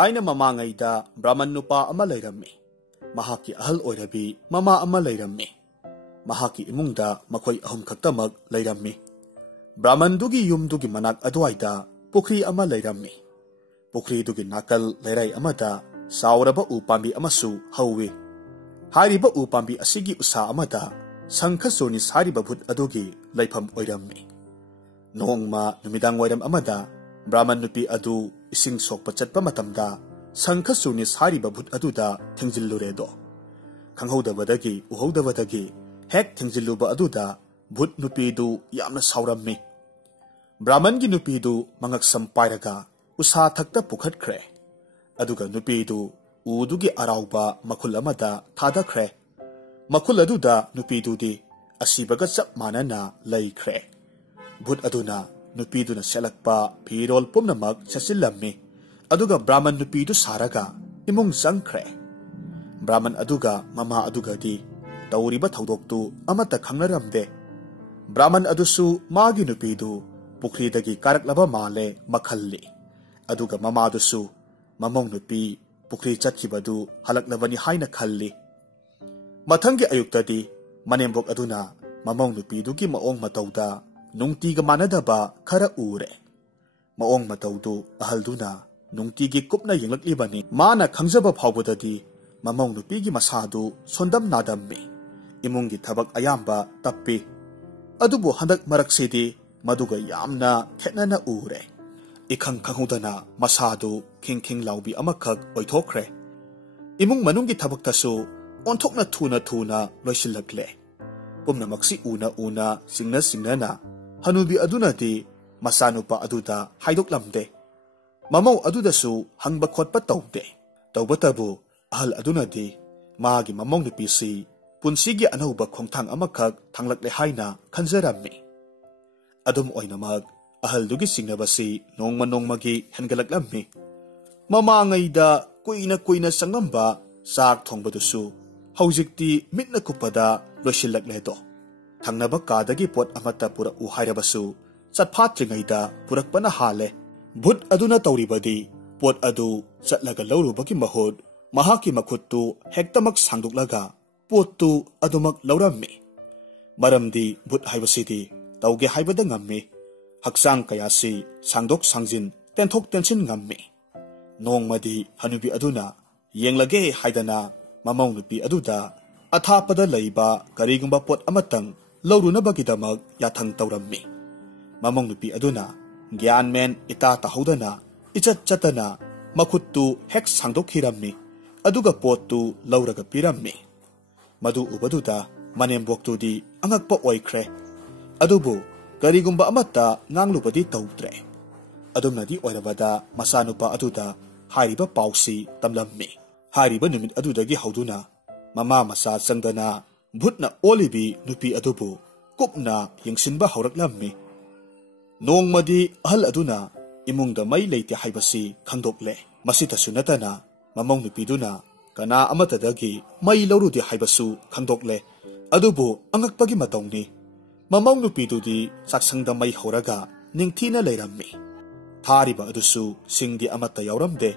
थाइना ममांगैदा ब्राह्मण नुपा अमा लैरम्मी महाकी अहल ओइरबी ममा अमा लैरम्मी महाकी इमुंगदा मखोई अहुम खक्तमक लैरम्मी ब्राह्मण दुगी युम दुगी मनाक अदवाइदा पुखरी अमा लैरम्मी पुखरी दुगी नाकल लैराई अमदा सावरबा उ पांबी अमसु हौवे हारिबा उ पांबी असिगी उसा अमदा संखसोनी सारिबा भूत अदुगी लैफम ओइरम्मी नोंगमा नुमिदांग वैरम अमदा ब्राह्मण नुपी अदु इसिंग सोकपा चटपा मतमदा संखसुनि सारिबा भूत अदुदा थेंजिल्लुरेदो खंगहौदबदगी उहौदबदगी हेक थेंजिल्लुबा अदुदा भूत नुपीदु यामना सावरम्मी ब्राह्मण की नुपीदु मंगक्सम पायरगा उसा थक्ता पुखटख्रे अदुगा नुपीदु उदुगी अराउबा मखुल अमदा थादख्रे मखुल अदुदा नुपीदुदी असिबगा चप मानना लैख्रे भूत अदुना नुपीदुना सेलक्पा फिरोल पुमनमक ससिल्लम्मी अदुगा ब्राह्मण नुपीदु सारगा इमुंग संख्रे ब्राह्मण अदुगा ममा अदुगादी तौरिबा थौदोक्तु अमता खंगनरमदे ब्राह्मण अदुसु मागी नुपीदु पुखरीदगी कारकलबा माले मखल्ली अदुगा ममादुसु ममोंग नुपी पुखरी चटखिबदु हलक्लबनी हाइना खल्ली मथंगी अयुक्तदी मनेम्बोक अदुना ममोंग नुपीदुगी मओंग मतौदा नुंगतीगा मानदबा खरा उरे मओंग मतौदु अहलदुना नुंगतीगी कुपना यंगलक्लिबनी माना खंगजबा फावबददी ममोंग नुपीगी मसादु सोंदम नादम्मी इमुंगी थबक अयाम्बा तप्पी अदुबु हंदक मरक्सेदी मदुगा यामना खेनना उरे इखंग खंगहुदना मसादु खिंग खिंग लाउबी अमखक ओइथोख्रे इमुंग मनुंगी थबकतसु ओंथोकना थुना थुना लोइसिल्लक्ले पुमनमक्सी उना उना सिंगना सिंगना हनुबी अदुनादी मसानुपा अदुदा हाइदोकलमदे ममौ अदुदसु हंगबा खोटपा तौदे तौबतबु अहल अदुनादी मागी ममौ नुपीसी पुंसीगी अनौबा खोंथांग अमखक थांगलक्ले हाइना खंजरम्मी अदुम ओइनमक अहलदुगी सिंगनबसी नोंगमा नोंगमगी हेनगलक्लम्मी ममांगैदा कुइना कुइना संगम्बा चाक थोंबदुसु हौजिक्ति मिटना कुपदा लोइसिल्लक्लेदो थंगनबा कादगी पोट अमता पुरा उ हाइरबसु चटफात्रिngैदा पुरकपना हाले भूत अदुना तौरिबदी पोट अदु चटलगा लौरुबगी महुत महाकी मखुत्तु हेक्तमक सांगदुकलगा पोट्टु अदुमक लौरम्मी मरमदी भूत हाइबसिदी तौगे हाइबदा ngम्मी हक्सांग कयासी सांगदोक सांजिन तेंथोक तेंसिन ngम्मी नोंगमदी हनुबी अदुना येंगलगे हाइदना ममौ नुपी अदुदा अथापदा लैबा करिगुंबा पोट अमतंग लौरुनबगिदमक याथंग तौरम्मी ममौ नुपी अदुना ज्ञान मेन इता ताहौदना इचत चतना मखुत्तु हेक सांगदोखिरम्मी अदुगा पोट्टु लौरगा पिरम्मी मदु उबदुदा मनेम्बोक्तुदी अंगक्पा ओइख्रे अदुबु करिगुंबा अमता nganglubadi तौद्रे अदुमनदी ओइरबदा मसानुपा अदुदा हारिबा पाउसी तमलम्मी हारिबा निमित अदुदगी हौदुना ममा मसा संगदना भूतना ओलिबी नुपी अदुबु कुपना यंगसिनबा हौरक्लम्मी नोंगमदी अहल अदुना इमुंगदा मै लेते हाइबसी खंदोकले मसितसु नतना ममौ नुपीदुना कना अमतदगी मै लौरुदि हाइबसु खंदोकले अदुबु अंगक्पगी मतौनी ममौ नुपीदुदी चाक्संगदा मै हौरगा निंगथीना लैरम्मी थारिबा अदुसु सिंगदी अमता यावरमदे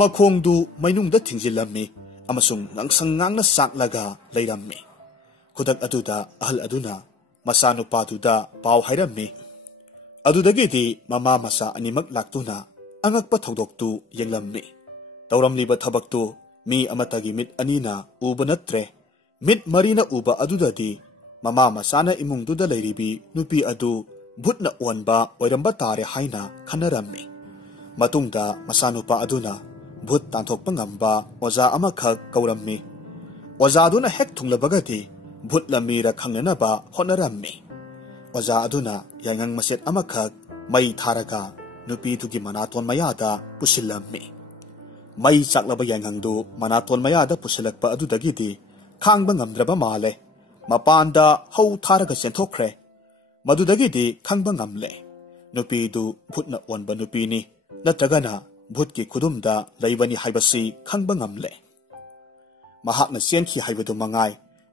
मखोंगदु मैनुंगदा थिंजिल्लम्मी अमसुंग नंगसंग nganगना साकलगा लैरम्मी खुदक अदुदा अहल अदुना मसानुपादुदा पाव हाइरम्मी अदुदगीदी ममा मसा अनिमक लाक्तुना अंगक्पा थौदोक्तु येंगलम्मी तौरमलिबा थबक्तु मी अमतागी मिट अनीना उबा नत्रे मिट मरीना उबा अदुददी ममा मसाना इमुंगदुदा लैरिबी नुपी अदु भूतना ओनबा ओइरंबा तारे हाइना खनरम्मी मतुंगदा मसानुपा अदुना भूत तांथोकपा ngamba ओजा अमखक कौरम्मी ओजादुना हेक थुंगलबगदी भूत लमीरा खंगनबा होनरम्मी ओजा अदुना यांगंग मसेट अमखक मै थारगा नुपीदुगी मनातोन मयादा पुसिल्लम्मी मै चाकलबा यांगंगदु मनातोन मयादा पुसिलक्पा अदुदगीदी खांगबा ngamdraba माले मपानदा हौ थारगा सेंथोख्रे मदुदगीदी खंगबा ngamle नुपीदु भूतना ओनबा नुपीनी नत्रगना भूत की खुदुमदा लैबनी हाइबसी खंगबा ngamle महाकना सेंखी हाइबदु मंगाई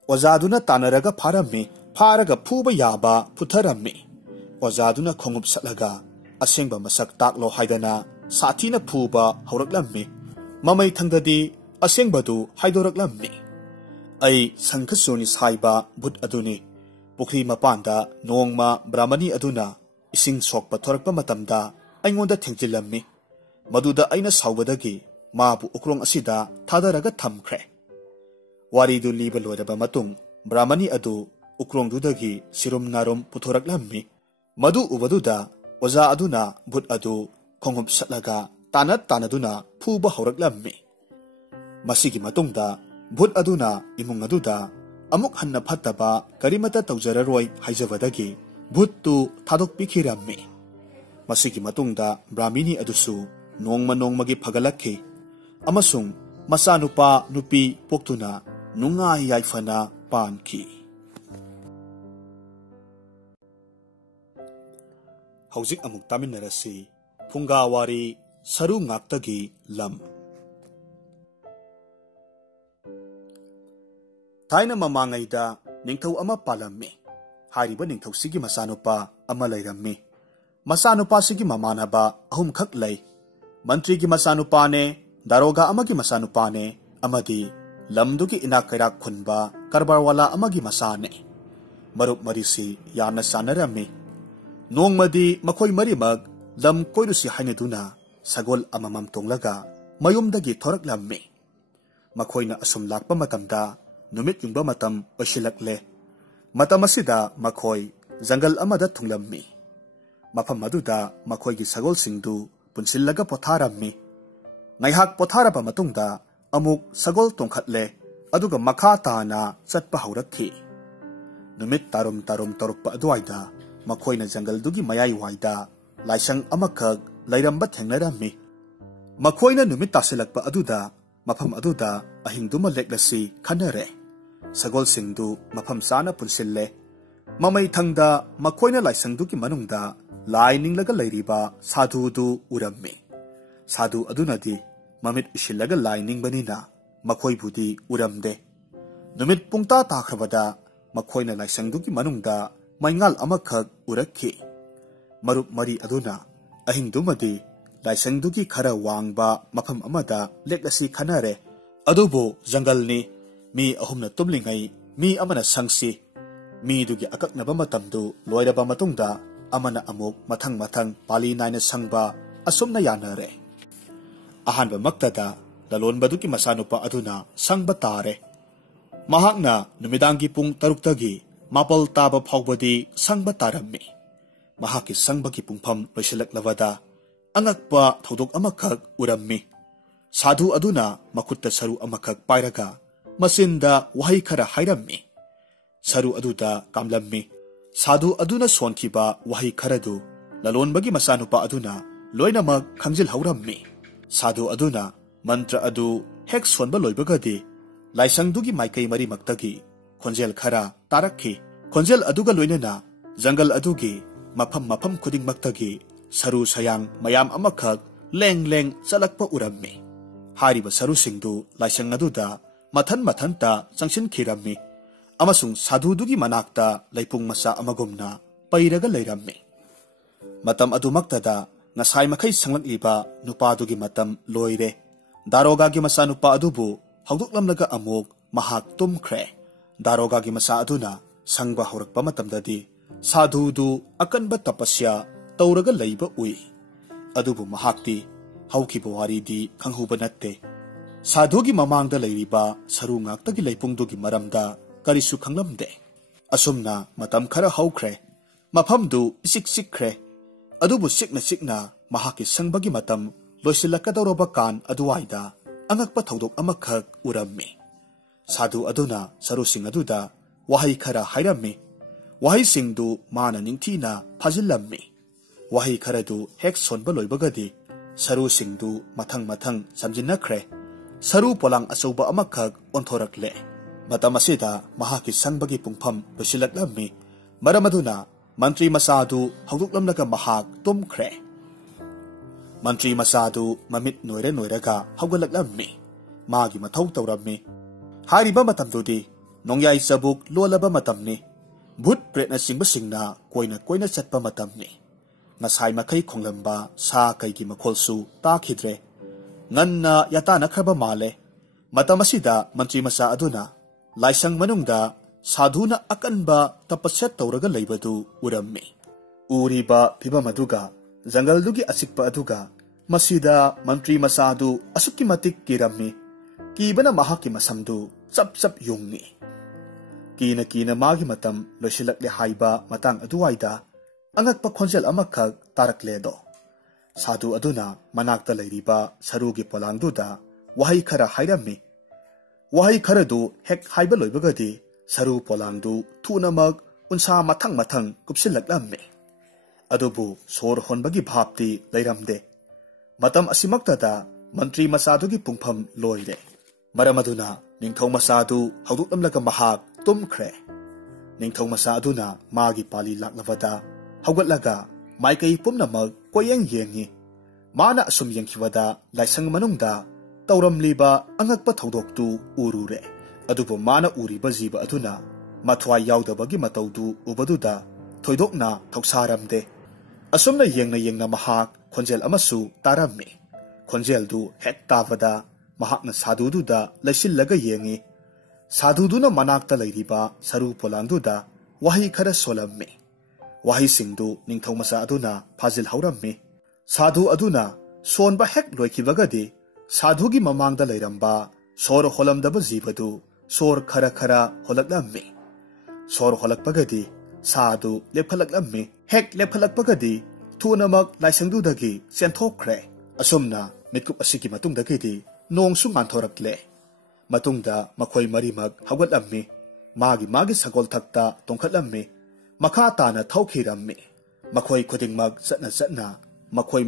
ओजादुना तानरगा फारम्मी फारगा फूबा याबा फुथरम्मी ओजादुना खोंगुप सटलगा असेंबा मसक ताकलो हाइदना साथीना फूबा हौरक्लम्मी ममै थंगददी असेंबदु हाइदोरक्लम्मी अई संखसोनी साइबा भूत अदुनी पुखरी मपानदा नोंगमा ब्राह्मणी अदुना इसिंग सोकपा थोरक्पा मतमदा अइंगोंदा थेंजिल्लम्मी मदुदा अइना साउबदगी माबु उक्रोंग असिदा थादरगा थमख्रे वारीदु लीबा लोइरबा मतुंग ब्राह्मणी अदु उक्रोंगदुदगी सिरुम नारुम पुथोरक्लम्मी मदु उबदुदा ओजा अदुना भूत अदु खोंगुप सटलगा तानत तानदुना फूबा हौरक्लम्मी मसिगी मतुंगदा भूत अदुना इमुंग अदुदा अमुक हन्ना फत्तबा करिमता तौजररोय हाइजबदगी भूतु थादोकपिखिरम्मी मसिगी मतुंगदा ब्राह्मणी अदुसु नोंगमा नोंगमगी फगलक्खि अमसुंग मसानुपा नुपी पोक्तुना नुंगाई याइफना पानखि हौजिक अमुक तामिनरसी फुंगावारी सरू ngakतगी लम थाइना ममांगैदा निंगथौ अमा पालम्मी हारिबा निंगथौसिगी मसानुपा अमा लैरम्मी मसानुपासिगी ममानबा अहुम खक लै मंत्रीगी मसानुपाने दारोगा अमगी मसानुपाने अमदी लमदुगी इना कैराक खुनबा करबारवाला अमगी मसाने मरुप मरिसी याना सानरम्मी नोंगमदी मखोय मरिमग लम कोइरुसी हाइनदुना सगोल अममम तोंगलगा मयुमदगी थोरक्लम्मी मखोयना असुम लाकपा मतमदा नुमित युंबा मतम ओशिलक्ले मतम असिदा मखोय जंगल अमदा थुंगलम्मी मफम अदुदा मखोयगी Sagol सिंगदु पुनसिल्लगा पोथारम्मी ngaihak pothara matungda amuk sagol tongkhatle aduga makha taana chatpa haurakhi numit tarum tarum torukpa aduaida makhoina jangal dugi mayai waida laisang amakhak lairamba thengnarammi makhoina numit tasilakpa aduda mafam aduda ahingduma leklasi khanare sagol singdu mafam sana punsille mamai thangda makhoina laisang dugi manungda lai ninglaga lairiba sadhu du urammi साधु अदुनदी ममित उशिलगा lining बनीना मखोय बुदी उरमदे नुमित पुंगता ताखरबदा मखोयना लाइसंगदुगी मनुंगदा माइंगाल अमखक उरखि मरुप मरी अदुना अहिंगदुमदी लाइसंगदुगी खरा वांगबा मफम अमदा लेकलसी खनारे अदुबो जंगलनी मी अहुमना तुमलिंगै मी अमना संगसी मी दुगी अककनबा मतमदु लोइरबा मतुंगदा अमना अमुक मथंग मथंग पाली नाइना संगबा असुमना यानरे अहानबा मक्तदा ललोनबदुकी मसानुपा अदुना संगबा तारे महाकना नुमिदांगी पुंग तरुक्तगी मापल ताबा फाउबदी संगबा तारम्मी महाकी संगबगी पुंगफम लोइसलक्लबदा अंगकपा थौदोक अमखक उरम्मी साधु अदुना मखुत्ता सरू अमखक पाइरगा मसिंदा वहाई खरा हाइरम्मी सरू अदुदा कामलम्मी साधु अदुना सोनखिबा वहाई खरदु ललोनबगी मसानुपा अदुना लोइनमक खंजिल हौरम्मी साधु अदुना मंत्र अदु हेक सोनबा लोइबगदी लाइसंगदुगी माइकई मरी मक्तगी खोंजेल खरा तारखी खोंजेल अदुगा लोइनना जंगल अदुगी मफम मफम खुदिंग मक्तगी सरू सयांग मयाम अमखक लेंग लेंग चलकपा उरम्मी हारिबा सरू सिंगदु लाइसंग अदुदा मथन मथनता चंगसिन खिरम्मी अमसुंग साधुदुगी मनाक्ता लैपुंग मसा अमगुमना पैरगा लैरम्मी मतम अदुमक्तदा ngasai makai sanglakliba nupadugi matam loire daroga gi masa nupa adubu hawduklamnaga amuk mahak tumkhre daroga gi masa aduna sangba horakpa matamdadi sadhu du akanba tapasya tawraga leiba ui adubu mahakti hawkiba waridi khanghuba natte sadhu gi mamangda leiriba saru ngaktagi leipungdugi maramda karisu khanglamde asumna matam khara hawkhre mafamdu isik sikkhre अदुबु सिकना सिकना महाकी संगबगी मतम लोइसिलकदौरबा कान अदुवाइदा अंगकपा थौदोक अमखक उरम्मी साधु अदुना सरुसिंग अदुदा वहाई खरा हाइरम्मी वहाई सिंगदु माना निंगथीना फाजिल्लम्मी वहाई खरदु हेक सोनबा लोइबगदी सरुसिंगदु मथंग मथंग समजिनखरे सरू पोलांग अचौबा अमखक ओंथोरकले मतम असिदा महाकी संगबगी पुंगफम लोइसिलकलम्मी मरम अदुना मंत्री मसादु हौदुकलमलगा महाक तुमख्रे मंत्री मसादु ममित नोइरे नोइरगा हौगलकलम्मी मागी मथौ तौरम्मी हारिबा मतमदुदी नोंयाई सबुक लोलबा मतमनी भूत प्रेतना सिंगबसिंगना Koyna Koyna चटपा मतमनी ngasai makai khonglamba sa kai gi makholsu ta khidre nganna yata nakhaba male matamasida mantri masa aduna laisang manungda sadhuna akanba tapasya tawraga leibadu urammi uriba phibam aduga jangal dugi asikpa aduga masida mantri masadu asukki matik kirammi kibana mahaki masamdu chap chap yungni kina magi matam loisilakle haiba matang aduwaida angakpa khonjel amakhak tarakledo sadu aduna manakta leiriba sarugi polangduda wahai khara hairammi wahai kharadu hek haiba loibagadi saru polangdu thunamak unsa mathang kupsilaklamme adubu sor honbagi bhapti leiramde matam asimaktada mantri masadugi pungpham loire maramaduna ningthau masadu hawduklamlaga mahak tumkhre ningthau masaduna magi pali laklawada hawgatlaga maikai pumnamak koyeng yengi mana asum yengkhibada laisang manungda tawramliba angakpa thodoktu urure adubu mana uriba jiba aduna mathwai yawdabagi matawdu ubaduda thoidokna thoksaramde asumna yengna mahak khonjel amasu tarammi khonjeldu hek tavada mahakna sadududa laisillaga yengi saduduna manakta leiriba saru polangduda wahi khara solammi wahi singdu ningthau masa aduna phajil haurammi sadhu aduna sonba hek loikibagadi sadhugi mamangda leiramba sor holamdaba jibadu sor khara holaklammi sor holakpagadi sadhu lephalaklammi hek lephalakpagadi thunamak laisangdudagi senthokkhre asumna mitkup asigi matungdagidi nongsu manthorakle matungda makhoi marimak hawgatlammi magi sagol thakta tongkhatlammi makha tana thaukirammi makhoi khudingmak chatna makhoi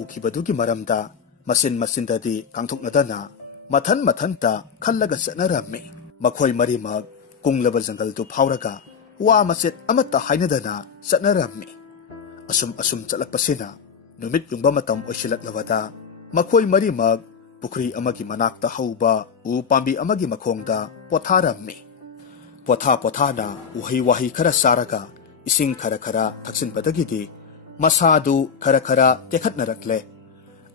ukhibadugi maramda masindadi kangthoknadana mathan ta khallaga chatnarammi makhoi marimak kunglaba jangal tu phawraga wa machet amata hainadana chatnarammi asum chalakpasina numit yungba matam oisilaklawada makhoi marimak pukri amagi manakta hauba u pambi amagi makhongda potharammi pothana wahi khara saraga ising khara thaksin badagidi masadu khara tekhatnarakle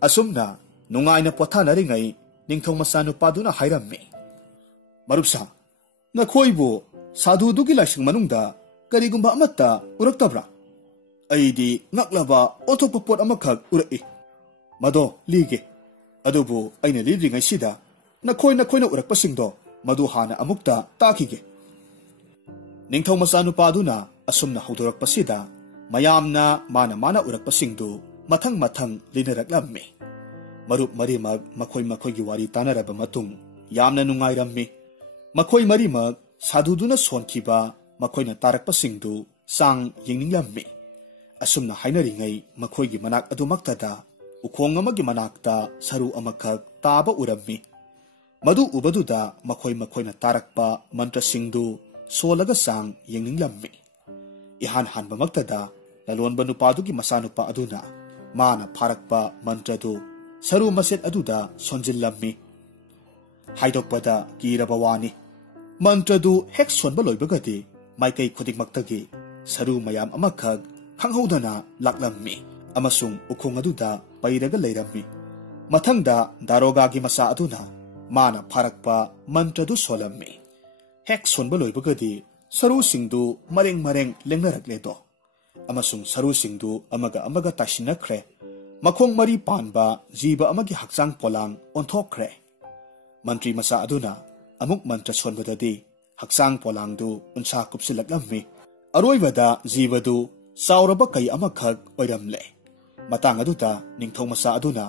asumna nungaina pothana ringai ningthong masanu paduna hairammi marupsa nakhoibu sadhu dugi laising manungda karigumba amatta uraktabra aidi ngaklaba othokpa pot amakhak urai mado lige adubu aina lidringai sida nakhoina urakpasingdo madu hana amukta takige ningthau masanu paduna asumna haudorakpasida mayamna mana urakpasingdu mathang linaraklammi marup marimag makhoi gi wari tanaraba matung yamna nungairammi makhoi marimag sadhuduna sonkhiba makhoina tarakpasingdu sang yenginglammi asumna hainaringai makhoi gi manak adumaktada ukhong amagi manakta saru amakhak taba urammi madu ubaduda makhoi tarakpa mantra singdu solaga sang yenginglammi ihan hanba maktada lalonba nupadugi masanupa aduna mana pharakpa mantradu saru maset aduda sonjillammi haidokpada kiraba wani mantradu hek sonba loibagadi maikai khudikmaktagi saru mayam amakhak khanghodana laklammi amasung ukhong aduda pairaga leirammi mathangda darogagi masa aduna mana pharakpa mantradu solammi hek sonba loibagadi saru singdu mareng lengnarakledo amasung saru singdu amaga tashinakre makhong mari panba jiba amagi hakchang polang onthokre mantri masa aduna amuk mantra sonbadadi hakchang polangdu unsa kupsilaklammi aroibada jibadu sauraba kai amakhak oiramle matang aduta ningthong masa aduna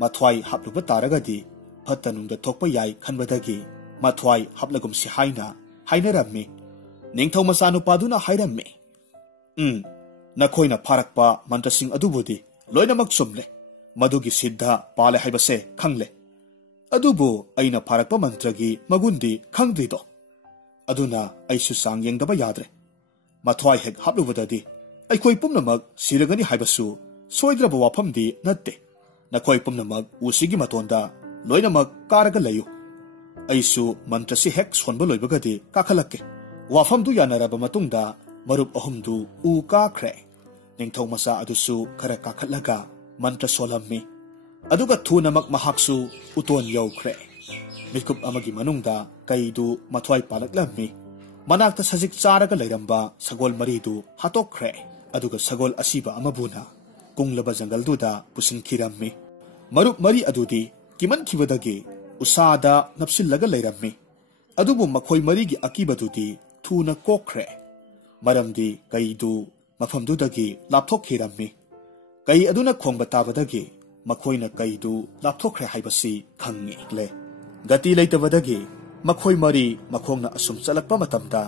mathwai hapluba taragadi phatanungda thokpa yai khanbadagi mathwai haplagum si hainarammi ningthau masanu paduna hairammi nakhoina pharakpa mantrasing adubudi loinamak sumle madugi siddha pale haibase khangle adubu aina pharakpa mantragi magundi khangdrido aduna aisu sang yengdaba yadre mathwai hek haplubadadi aikoi pumnamak siragani haibasu soidraba wafamdi natte nakhoi pumnamak usigi matonda loinamak karaga layu aisu mantrasi hek sonba loibagadi kakhalakke wafamdu yanaraba matungda marup ahumdu u kakhre Ningthau masa adusu khara kakhatlaga mantra solammi aduga thunamak mahaksu uton yaukhre mikup amagi manungda kaidu mathwai palaklammi manakta sajik charaga leiramba sagol maridu hatokkhre aduga sagol asiba amabuna kunglaba jangal duda pusin khirammi marup mari adudi kiman khibadagi usada napsillaga leirammi adubu makhoi marigi akibadudi thuna kokkhre maramdi kaidu mafamdudagi lapthokhirammi kai aduna khongba tabadagi makhoina kaidu lapthokkhre haibasi khangi le gati leitabadagi makhoi mari makhongna asum chalakpa matamda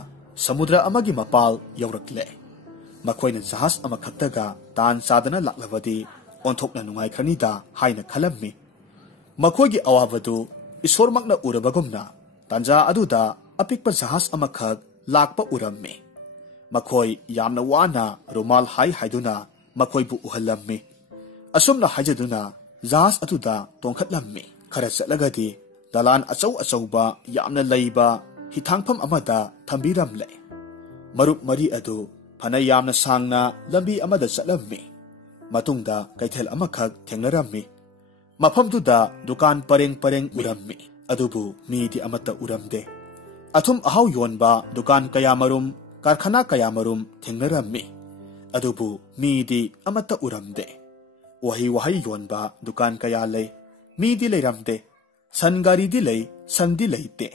samudra amagi mapal yaurakle makhoina jahas ama khaktaga tan sadana laklabadi onthokna nungai khanida haina khalammi makhoigi awabadu isormakna urabagumna tanja aduda apikpa jahas ama khak lakpa urammi makhoi yamna wana rumal hai haiduna makhoi bu uhallammi asumna hajaduna jahas aduda tongkhatlammi khara chatlagadi dalan achau achauba yamna leiba hithangpham amada thambiramle marup mari adu phana yamna sangna lambi amada chatlammi matungda kaithel amakhak thengnarammi mafamduda dukan pareng pareng urammi adubu midi amata uramde athum ahau yonba dukan kayamarum karkhana kayamarum thengnarammi adubu midi amata uramde wahi wahi yonba dukan kaya lei midi leiramde sangari di lei sandi leite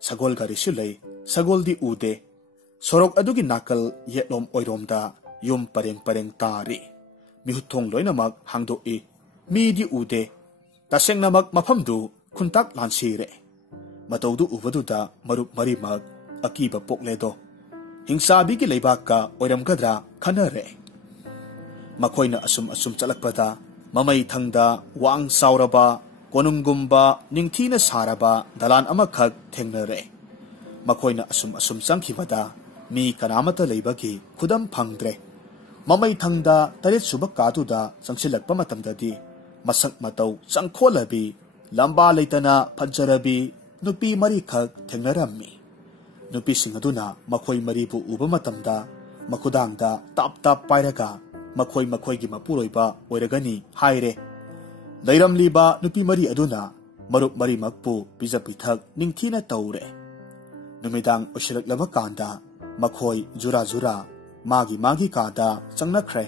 sagol gari su lei sagol di ude sorok adugi nakal yetlom oiromda yum pareng pareng tari mihuthong loinamak hangdo e midi ude taseng namak mafamdu khuntak lansire mataudu ubaduda marup marimak akiba pokledo hingsabi gi leibaka oiramgadra khanare makhoina asum chalakpada mamai thangda wang sauraba konungumba ningthina saraba dalan amakhak thengnare makhoina asum changkhibada mi kanamata leibagi khudam phangdre mamai thangda taret suba katuda changsilakpa matamdadi masak matau changkholabi lamba leitana phajarabi nupi mari khak thengnarammi nupi singaduna makhoi mari bu uba matamda makudangda tap tap pairaga makhoi gi mapuroiba oiragani haire leiramliba nupi mari aduna marup mari makpu bijapithak ningthina taure numidang ushiraklaba kanda makhoi jura jura magi kada changnakhre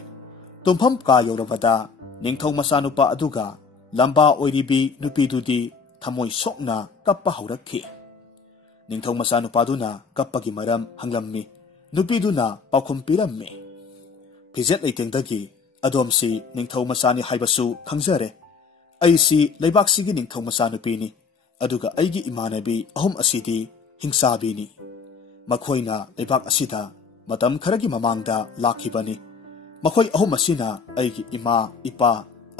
tumpham ka yorabada ningthau masanupa aduga lamba oiribi nupi dudi thamoi sokna kappa haurakhi ningthau masanupa duna kappagi maram hanglammi nupi duna paukhum pirammi phijet leitengdagi adomsi ningthau masani haibasu khangjare aisi leibaksigi ningthau masanupini aduga aigi imanabi ahum asidi hingsabini makhoina leibak asida matam kharagi mamangda lakhibani makhoi ahum asina aigi ima ipa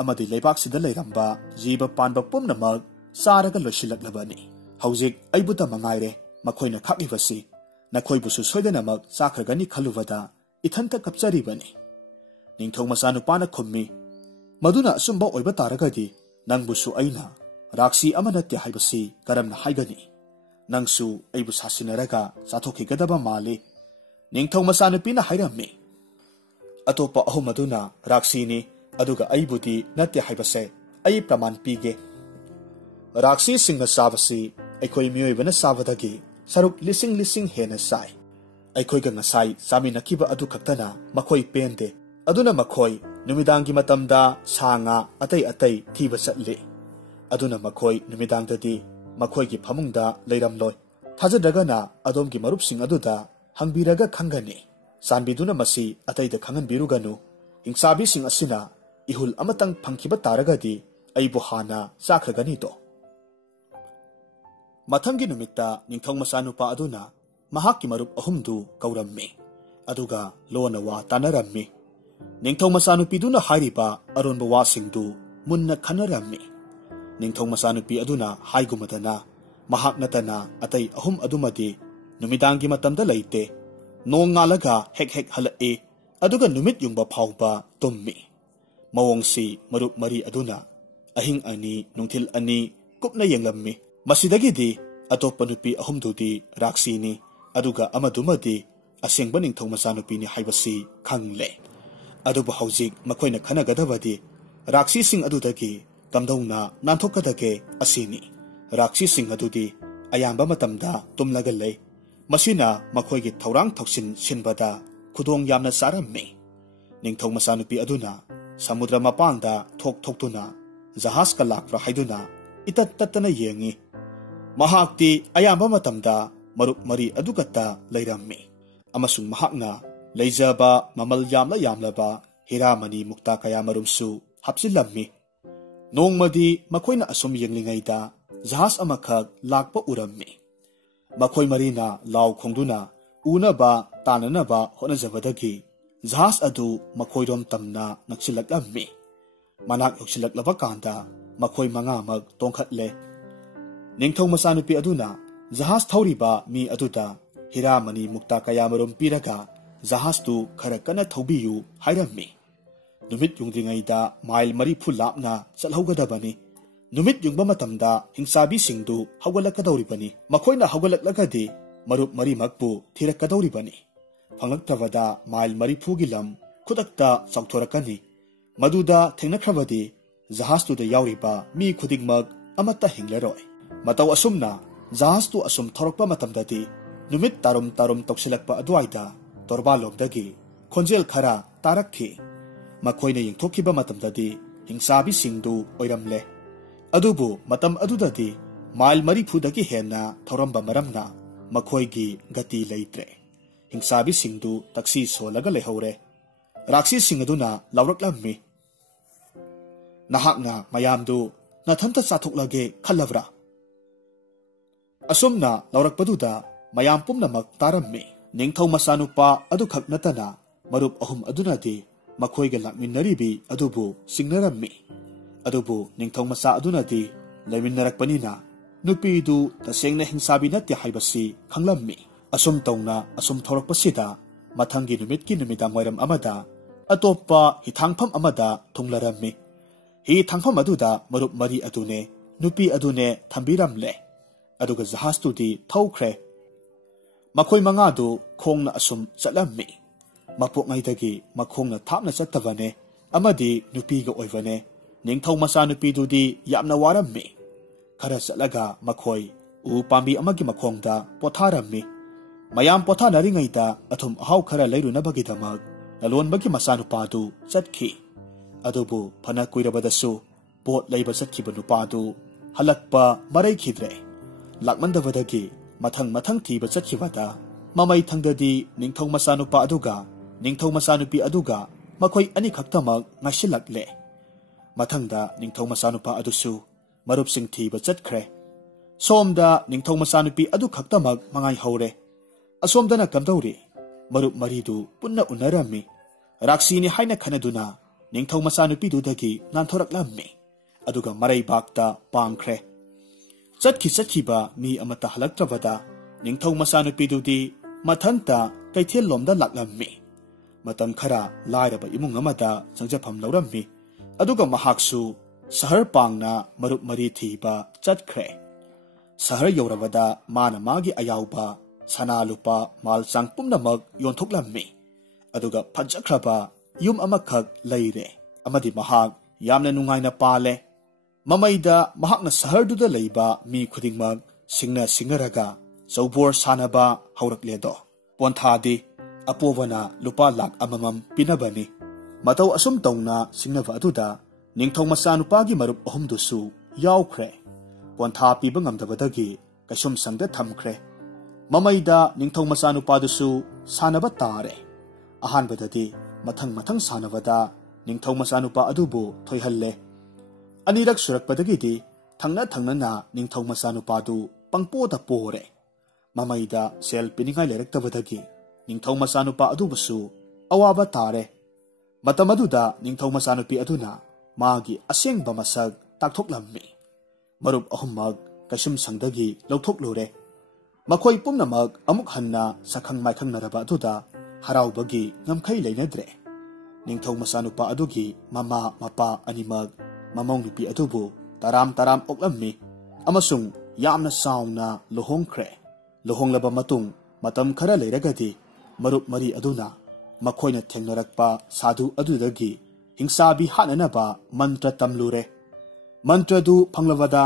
amadi leibak sida leiramba jiba panba pumnamak saraga loisilaklabani haujik aibuta mangaire makhoina khakibasi nakhoibusu soidanamak sakragani khalubada ithanta kapcharibani ningthau masanupana khummi maduna asumba oiba taragadi nangbusu aina raksi amanate haibasi karamna haigani nangsu aibu sasinaraga chathokhigadaba mali ningthau masanupina hairammi atopa ahum aduna raksi ni aduga aibudi natte haibase ai praman pige raksi singna sabasi aikoi mioibana sabadagi saruk lising hena sai aikoi ga ngasai saminakiba adu khaktana makhoi pende aduna makhoi numidangi matamda sanga atai thiba chatli aduna makhoi numidangdadi makhoi gi phamungda leiramloi thajadagana adomgi marupsing aduda hangbiraga khangani sanbiduna masi ataida khangan biruganu ingsabi sing asina ihul amatang phangkiba taragadi aibu hana sakragani to mathangi numitta ningthau masanupa aduna mahakki marup ahumdu kaurammi aduga lona wa tanarammi ningthau masanupiduna hairiba aronba wasingdu munna khanarammi ningthau masanupi aduna haigumadana mahak natana atai ahum adumadi numidangi matamda leite nong ngalaga hek halae aduga numit yungba phawba tummi mawongsi marup mari aduna ahing ani nungthil ani kupna yenglammi masidagidi atopa nupi ahumdudi raksini aduga amadumadi asengba ningthau masanupini haibasi khangle ꯑꯗꯨꯕꯨ ꯍꯧꯖꯤꯛ ꯃꯈꯣꯏꯅ ꯈꯟꯅꯒꯗꯕꯗꯤ ꯔꯥꯛꯁꯤꯁꯤꯡ ꯑꯗꯨꯗꯒꯤ ꯀꯝꯗꯧꯅ ꯅꯥꯟꯊꯣꯛꯀꯗꯒꯦ ꯑꯁꯤꯅꯤ꯫ ꯔꯥꯛꯁꯤꯁꯤꯡ ꯑꯗꯨꯗꯤ ꯑꯌꯥꯝꯕ ꯃꯇꯝꯗ ꯇꯨꯝꯂꯒ ꯂꯩ, ꯃꯁꯤꯅ ꯃꯈꯣꯏꯒꯤ ꯊꯧꯔꯥꯡ ꯊꯧꯁꯤꯟ ꯁꯤꯟꯕꯗ ꯈꯨꯗꯣꯡ ꯌꯥꯝꯅ ꯆꯥꯔꯝꯃꯤ꯫ ꯅꯤꯡꯊꯧ ꯃꯆꯥꯅꯨꯄꯤ ꯑꯗꯨꯅ ꯁꯃꯨꯗ꯭ꯔ ꯃꯄꯥꯟꯗ ꯊꯣꯛꯇꯨꯅ ꯖꯍꯥꯖꯀ ꯂꯥꯛꯄ꯭ꯔꯥ ꯍꯥꯏꯗꯨꯅ ꯏꯇꯠ ꯇꯠꯇꯅ ꯌꯦꯡꯉꯤ꯫ ꯃꯍꯥꯛꯇꯤ ꯑꯌꯥꯝꯕ ꯃꯇꯝꯗ ꯃꯔꯨꯞ ꯃꯔꯤ ꯑꯗꯨꯒꯇ ꯂꯩꯔꯝꯃꯤ, ꯑꯃꯁꯨꯡ ꯃꯍꯥꯛꯅ ꯂꯩꯖꯕ ꯃꯃꯜ ꯌꯥꯝꯅ ꯌꯥꯝꯂꯕ ꯍꯤꯔꯥꯃꯅꯤ ꯃꯨꯛꯇꯥ ꯀꯌꯥꯃꯔꯨꯝꯁꯨ ꯍꯥꯞꯆꯤꯜꯂꯝꯃꯤ꯫ ꯅꯣꯡꯃꯗꯤ ꯃꯈꯣꯏꯅ ꯑꯁꯨꯝ ꯌꯦꯡꯂꯤꯉꯩꯗ ꯖꯍꯥꯖ ꯑꯃꯈꯛ ꯂꯥꯛꯄ ꯎꯔꯝꯃꯤ꯫ ꯃꯈꯣꯏ ꯃꯔꯤꯅ ꯂꯥꯎ ꯈꯣꯡꯗꯨꯅ ꯎꯅꯕ ꯇꯥꯟꯅꯅꯕ ꯍꯣꯠꯅꯖꯕꯗꯒꯤ ꯖꯍꯥꯖ ꯑꯗꯨ ꯃꯈꯣꯏꯔꯣꯝ ꯇꯝꯅ ꯅꯛꯁꯤꯜꯂꯛꯂꯝꯃꯤ꯫ ꯃꯅꯥꯛ ꯌꯧꯁꯤꯜꯂꯛꯂꯕ ꯀꯥꯟꯗ ꯃꯈꯣꯏ ꯃꯉꯥꯃꯛ ꯇꯣꯡꯈꯠꯂꯦ꯫ ꯅꯤꯡꯊꯧ ꯃꯆꯥꯅꯨꯄꯤ ꯑꯗꯨꯅ ꯖꯍꯥꯖ ꯊꯧꯔꯤꯕ ꯃꯤ ꯑꯗꯨꯗ ꯍꯤꯔꯥꯃꯅꯤ ꯃꯨꯛꯇꯥ ꯀꯌꯥꯃꯔꯨꯝ ꯄꯤꯔꯒ ꯖꯍꯥꯖꯇꯨ ꯈꯔ ꯀꯟꯅ ꯊꯧꯕꯤꯌꯨ ꯍꯥꯏꯔꯝꯃꯤ꯫ ꯅꯨꯃꯤꯠ ꯌꯨꯡꯗ꯭ꯔꯤꯉꯩꯗ ꯃꯥꯏꯜ 40 ꯂꯥꯞꯅ ꯆꯠꯍꯧꯒꯗꯕꯅꯤ꯫ ꯅꯨꯃꯤꯠ ꯌꯨꯡꯕ ꯃꯇꯝꯗ ꯍꯤꯡꯆꯥꯕꯤꯁꯤꯡꯗꯨ ꯍꯧꯒꯠꯂꯛꯀꯗꯧꯔꯤꯕꯅꯤ꯫ ꯃꯈꯣꯏꯅ ꯍꯧꯒꯠꯂꯛꯂꯒꯗꯤ ꯃꯔꯨꯞ ꯃꯔꯤꯃꯛꯄꯨ ꯊꯤꯔꯛꯀꯗꯧꯔꯤꯕꯅꯤ꯫ ꯐꯪꯂꯛꯇ꯭ꯔꯕꯗ ꯃꯥꯏꯜ 40ꯒꯤ ꯂꯝ ꯈꯨꯗꯛꯇ ꯆꯥꯎꯊꯣꯔꯛꯀꯅꯤ꯫ ꯃꯗꯨꯗ ꯊꯦꯡꯅꯈ꯭ꯔꯕꯗꯤ ꯖꯍꯥꯖꯇꯨꯗ ꯌꯥꯎꯔꯤꯕ ꯃꯤ ꯈꯨꯗꯤꯡꯃꯛ ꯑꯃꯠꯇ ꯍꯤꯡꯂꯔꯣꯏ꯫ ꯃꯇꯧ ꯑꯁꯨꯝꯅ ꯖꯍꯥꯖꯇꯨ ꯑꯁꯨꯝ ꯊꯧꯔꯛꯄ ꯃꯇꯝꯗꯗꯤ ꯅꯨꯃꯤꯠ ꯇꯥꯔꯨꯝ ꯇꯧꯁꯤꯜꯂꯛꯄ ꯑꯗꯨꯋꯥꯏꯗ ꯇꯣꯔꯕꯥꯟꯂꯣꯝꯗꯒꯤ ꯈꯣꯟꯖꯦꯜ ꯈꯔ ꯇꯥꯔꯛꯈꯤ꯫ ꯃꯈꯣꯏꯅ ꯌꯦꯡꯊꯣꯛꯈꯤꯕ ꯃꯇꯝꯗꯗꯤ ꯍꯤꯡꯆꯥꯕꯤꯁꯤꯡꯗꯨ ꯑꯣꯏꯔꯝꯂꯦ꯫ ꯑꯗꯨꯕꯨ ꯃꯇꯝ ꯑꯗꯨꯗꯗꯤ ꯃꯥꯏꯜ 40ꯗꯒꯤ ꯍꯦꯟꯅ ꯊꯧꯔꯝꯕ ꯃꯔꯝꯅ ꯃꯈꯣꯏꯒꯤ ꯒꯇꯤ ꯂꯩꯇ꯭ꯔꯦ꯫ ꯍꯤꯡꯆꯥꯕꯤꯁꯤꯡꯗꯨ ꯇꯛꯁꯤ ꯁꯣꯜꯂꯒ ꯂꯩꯍꯧꯔꯦ꯫ ꯔꯥꯛꯁꯤꯁꯤꯡ ꯑꯗꯨꯅ ꯂꯥꯎꯔꯛꯂꯝꯃꯤ, "ꯅꯍꯥꯛꯅ ꯃꯌꯥꯝꯗꯨ ꯅꯊꯟꯇ ꯆꯥꯊꯣꯛꯂꯒꯦ ꯈꯜꯂꯕ꯭ꯔꯥ?" ꯑꯁꯨꯝꯅ ꯂꯥꯎꯔꯛꯄꯗꯨꯗ ꯃꯌꯥꯝ ꯄꯨꯝꯅꯃꯛ ꯇꯥꯔꯝꯃꯤ꯫ ꯅꯤꯡꯊꯧ ꯃꯆꯥꯅꯨꯄꯥ ꯑꯗꯨꯈꯛ ꯅꯠꯇꯅ ꯃꯔꯨꯞ 3 ꯑꯗꯨꯅꯗꯤ ꯃꯈꯣꯏꯒ ꯂꯥꯛꯃꯤꯟꯅꯔꯤꯕꯤ ꯑꯗꯨꯕꯨ ꯆꯤꯡꯅꯔꯝꯃꯤ꯫ ꯑꯗꯨꯕꯨ ꯅꯤꯡꯊꯧ ꯃꯆꯥ ꯑꯗꯨꯅꯗꯤ ꯂꯩꯃꯤꯟꯅꯔꯛꯄꯅꯤꯅ ꯅꯨꯄꯤꯗꯨ ꯇꯁꯦꯡꯅ ꯍꯤꯡꯆꯥꯕꯤ ꯅꯠꯇꯦ ꯍꯥꯏꯕꯁꯤ ꯈꯪꯂꯝꯃꯤ꯫ ꯑꯁꯨꯝ ꯇꯧꯅ ꯑꯁꯨꯝ ꯊꯧꯔꯛꯄꯁꯤꯗ ꯃꯊꯪꯒꯤ ꯅꯨꯃꯤꯠꯀꯤ ꯅꯨꯃꯤꯗꯥꯡꯋꯥꯏꯔꯝ ꯑꯃꯗ ꯑꯇꯣꯞꯄ ꯍꯤꯊꯥꯡꯐꯝ ꯑꯃꯗ ꯊꯨꯡꯂꯔꯝꯃꯤ꯫ ꯍꯤ ꯊꯥꯡꯐꯝ ꯑꯗꯨꯗ ꯃꯔꯨꯞ 4 ꯑꯗꯨꯅꯦ, ꯅꯨꯄꯤ ꯑꯗꯨꯅꯦ ꯊꯝꯕꯤꯔꯝꯂꯦ꯫ ꯑꯗꯨꯒ ꯖꯍꯥꯖꯇꯨꯗꯤ ꯊꯧꯈ꯭ꯔꯦ꯫ ꯃꯈꯣꯏ 5ꯗꯨ ꯈꯣꯡꯅ ꯑꯁꯨꯝ ꯆꯠꯂꯝꯃꯤ꯫ ꯃꯄꯣꯛꯉꯩꯗꯒꯤ ꯃꯈꯣꯡꯅ ꯊꯥꯞꯅ ꯆꯠꯇꯕꯅꯦ, ꯑꯃꯗꯤ ꯅꯨꯄꯤꯒ ꯑꯣꯏꯕꯅꯦ꯫ ꯅꯤꯡꯊꯧ ꯃꯆꯥꯅꯨꯄꯤꯗꯨꯗꯤ ꯌꯥꯝꯅ ꯋꯥꯔꯝꯃꯤ꯫ ꯈꯔ ꯆꯠꯂꯒ ꯃꯈꯣꯏ ꯎ ꯄꯥꯝꯕꯤ ꯑꯃꯒꯤ ꯃꯈꯣꯡꯗ ꯄꯣꯊꯥꯔꯝꯃꯤ꯫ ꯃꯌꯥꯝ ꯄꯣꯊꯥꯅꯔꯤꯉꯩꯗ ꯑꯊꯨꯝ ꯑꯍꯥꯎ ꯈꯔ ꯂꯩꯔꯨꯅꯕꯒꯤꯗꯃꯛ ꯂꯂꯣꯟꯕꯒꯤ ꯃꯆꯥꯅꯨꯄꯥꯗꯨ ꯆꯠꯈꯤ꯫ ꯑꯗꯨꯕꯨ ꯐꯅ ꯀꯨꯏꯔꯕꯗꯁꯨ ꯄꯣꯠ ꯂꯩꯕ ꯆꯠꯈꯤꯕ ꯅꯨꯄꯥꯗꯨ ꯍꯜꯂꯛꯄ ꯃꯔꯩꯈꯤꯗ꯭ꯔꯦ꯫ ꯂꯥꯛꯃꯟꯗꯕꯗꯒꯤ ꯃꯊꯪ ꯊꯤꯕ ꯆꯠꯈꯤꯕꯗ ꯃꯃꯩꯊꯪꯗꯗꯤ ꯅꯤꯡꯊꯧ ꯃꯆꯥꯅꯨꯄꯥ ꯑꯗꯨꯒ ꯅꯤꯡꯊꯧ ꯃꯆꯥꯅꯨꯄꯤ ꯑꯗꯨꯒ ꯃꯈꯣꯏ ꯑꯅꯤꯈꯛꯇꯃꯛ ꯉꯥꯏꯁꯤꯜꯂꯛꯂꯦ꯫ ꯃꯊꯪꯗ ꯅꯤꯡꯊꯧ ꯃꯆꯥꯅꯨꯄꯥ ꯑꯗꯨꯁꯨ ꯃꯔꯨꯞꯁꯤꯡ ꯊꯤꯕ ꯆꯠꯈ꯭ꯔꯦ꯫ ꯁꯣꯝꯗ ꯅꯤꯡꯊꯧ ꯃꯆꯥꯅꯨꯄꯤ ꯑꯗꯨ ꯈꯛꯇꯃꯛ ꯃꯉꯥꯏꯍꯧꯔꯦ꯫ ꯑꯁꯣꯝꯗꯅ ꯀꯝꯗꯧꯔꯤ? ꯃꯔꯨꯞ 4ꯗꯨ ꯄꯨꯟꯅ ꯎꯅꯔꯝꯃꯤ꯫ ꯔꯥꯛꯁꯤꯅꯤ ꯍꯥꯏꯅ ꯈꯟꯅꯗꯨꯅ ꯅꯤꯡꯊꯧ ꯃꯆꯥꯅꯨꯄꯤꯗꯨꯗꯒꯤ ꯅꯥꯟꯊꯣꯔꯛꯂꯝꯃꯤ, ꯑꯗꯨꯒ ꯃꯔꯩꯕꯥꯛꯇ ꯄꯥꯡꯈ꯭ꯔꯦ꯫ ꯆꯠꯈꯤꯕ ꯃꯤ ꯑꯃꯠꯇ ꯍꯜꯂꯛꯇ꯭ꯔꯕꯗ ꯅꯤꯡꯊꯧ ꯃꯆꯥꯅꯨꯄꯤꯗꯨꯗꯤ ꯃꯊꯟꯇ ꯀꯩꯊꯦꯜꯂꯣꯝꯗ ꯂꯥꯛꯂꯝꯃꯤ꯫ ꯃꯇꯝ ꯈꯔ ꯂꯥꯏꯔꯕ ꯏꯃꯨꯡ ꯑꯃꯗ ꯆꯪꯖꯐꯝ ꯂꯧꯔꯝꯃꯤ꯫ ꯑꯗꯨꯒ ꯃꯍꯥꯛꯁꯨ ꯁꯍꯔ ꯄꯥꯡꯅ ꯃꯔꯨꯞ 4 ꯊꯤꯕ ꯆꯠꯈ꯭ꯔꯦ꯫ ꯁꯍꯔ ꯌꯧꯔꯕꯗ ꯃꯥꯅ ꯃꯥꯒꯤ ꯑꯌꯥꯎꯕ ꯁꯅꯥ ꯂꯨꯄꯥ ꯃꯥꯜꯆꯥꯡ ꯄꯨꯝꯅꯃꯛ ꯌꯣꯟꯊꯣꯛꯂꯝꯃꯤ꯫ ꯑꯗꯨꯒ ꯐꯖꯈ꯭ꯔꯕ ꯌꯨꯝ ꯑꯃꯈꯛ ꯂꯩꯔꯦ, ꯑꯃꯗꯤ ꯃꯍꯥꯛ ꯌꯥꯝꯅ ꯅꯨꯡꯉꯥꯏꯅ ꯄꯥꯜꯂꯦ꯫ ꯃꯃꯩꯗ ꯃꯍꯥꯛꯅ ꯁꯍꯔꯗꯨꯗ ꯂꯩꯕ ꯃꯤ ꯈꯨꯗꯤꯡꯃꯛ ꯁꯤꯡꯅꯔꯒ ꯆꯧꯕꯣꯔ ꯁꯥꯟꯅꯕ ꯍꯧꯔꯛꯂꯦꯗꯣ꯫ ꯄꯣꯟꯊꯥꯗꯤ ꯑꯄꯣꯕꯅ ꯂꯨꯄꯥ ꯂꯥꯛ ꯑꯃꯃꯝ ꯄꯤꯅꯕꯅꯤ꯫ ꯃꯇꯧ ꯑꯁꯨꯝ ꯇꯧꯅ ꯁꯤꯡꯅꯕ ꯑꯗꯨꯗ ꯅꯤꯡꯊꯧ ꯃꯆꯥꯅꯨꯄꯥꯒꯤ ꯃꯔꯨꯞ 3ꯗꯨꯁꯨ ꯌꯥꯎꯈ꯭ꯔꯦ꯫ ꯄꯣꯟꯊꯥ ꯄꯤꯕ ꯉꯝꯗꯕꯗꯒꯤ ꯀꯩꯁꯨꯝꯁꯪꯗ ꯊꯝꯈ꯭ꯔꯦ꯫ ꯃꯃꯩꯗ ꯅꯤꯡꯊꯧ ꯃꯆꯥꯅꯨꯄꯥꯗꯨꯁꯨ ꯁꯥꯟꯅꯕ ꯇꯥꯔꯦ꯫ ꯑꯍꯥꯟꯕꯗꯗꯤ ꯃꯊꯪ ꯁꯥꯟꯅꯕꯗ ꯅꯤꯡꯊꯧ ꯃꯆꯥꯅꯨꯄꯥ ꯑꯗꯨꯕꯨ ꯊꯣꯏꯍꯜꯂꯦ꯫ ꯑꯅꯤꯔꯛ ꯁꯨꯔꯛꯄꯗꯒꯤꯗꯤ ꯊꯪꯅꯅ ꯅꯤꯡꯊꯧ ꯃꯆꯥꯅꯨꯄꯥꯗꯨ ꯄꯪꯄꯣꯗ ꯄꯣꯔꯦ꯫ ꯃꯃꯩꯗ ꯁꯦꯜ ꯄꯤꯅꯤꯡꯉꯥꯏ ꯂꯩꯔꯛꯇꯕꯗꯒꯤ ꯅꯤꯡꯊꯧ ꯃꯆꯥꯅꯨꯄꯥ ꯑꯗꯨꯕꯨꯁꯨ ꯑꯋꯥꯕ ꯇꯥꯔꯦ꯫ ꯃꯇꯝ ꯑꯗꯨꯗ ꯅꯤꯡꯊꯧ ꯃꯆꯥꯅꯨꯄꯤ ꯑꯗꯨꯅ ꯃꯥꯒꯤ ꯑꯁꯦꯡꯕ ꯃꯁꯛ ꯇꯥꯛꯊꯣꯛꯂꯝꯃꯤ꯫ ꯃꯔꯨꯞ 3ꯃꯛ ꯀꯩꯁꯨꯝꯁꯪꯗꯒꯤ ꯂꯧꯊꯣꯛꯂꯨꯔꯦ꯫ ꯃꯈꯣꯏ ꯄꯨꯝꯅꯃꯛ ꯑꯃꯨꯛ ꯍꯟꯅ ꯁꯛꯈꯪ ꯃꯥꯏꯈꯪꯅꯔꯕ ꯑꯗꯨꯗ ꯍꯔꯥꯎꯕꯒꯤ ꯉꯝꯈꯩ ꯂꯩꯅꯗ꯭ꯔꯦ꯫ ꯅꯤꯡꯊꯧ ꯃꯆꯥꯅꯨꯄꯥ ꯑꯗꯨꯒꯤ ꯃꯃꯥ ꯃꯄꯥ ꯑꯅꯤꯃꯛ ꯃꯃꯧ ꯅꯨꯄꯤ ꯑꯗꯨꯕꯨ ꯇꯔꯥꯝ ꯑꯣꯛꯂꯝꯃꯤ, ꯑꯃꯁꯨꯡ ꯌꯥꯝꯅ ꯆꯥꯎꯅ ꯂꯨꯍꯣꯡꯈ꯭ꯔꯦ꯫ ꯂꯨꯍꯣꯡꯂꯕ ꯃꯇꯨꯡ ꯃꯇꯝ ꯈꯔ ꯂꯩꯔꯒꯗꯤ ꯃꯔꯨꯞ 4 ꯑꯗꯨꯅ मखोइना थेंगनरक्पा साधु अदुदगी हिंसाबी हाननबा मंत्र तमलुरे मंत्रदु फंगलवदा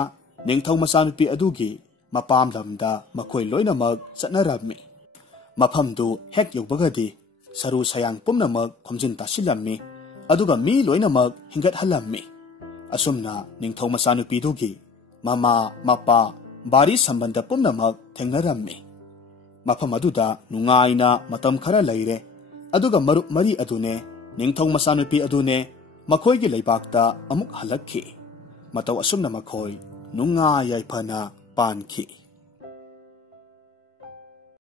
निंगथौ मचानुपी अदुगी मपाम लमदा मखोइ लोइनमक चटनरम्मी मफमदु हेक यौबगदी सरू सयांग पुमनमक खोमजिन तासिलम्मी अदुगा मी लोइनमक हिंगतहलम्मी असुमना निंगथौ मचानुपीदुगी ममा मपा बारी संबंध पुमनमक थेंगनरम्मी मफम अदुदा नुंगाइना मतम खरा लैरे अदुगा मरुप मरी अदुने निंगथौ मचानुपी अदुने मखोइगी लेबाकता अमुक हलक्खी मतौ असुमना मखोइ नुंगा याइफना पानखी।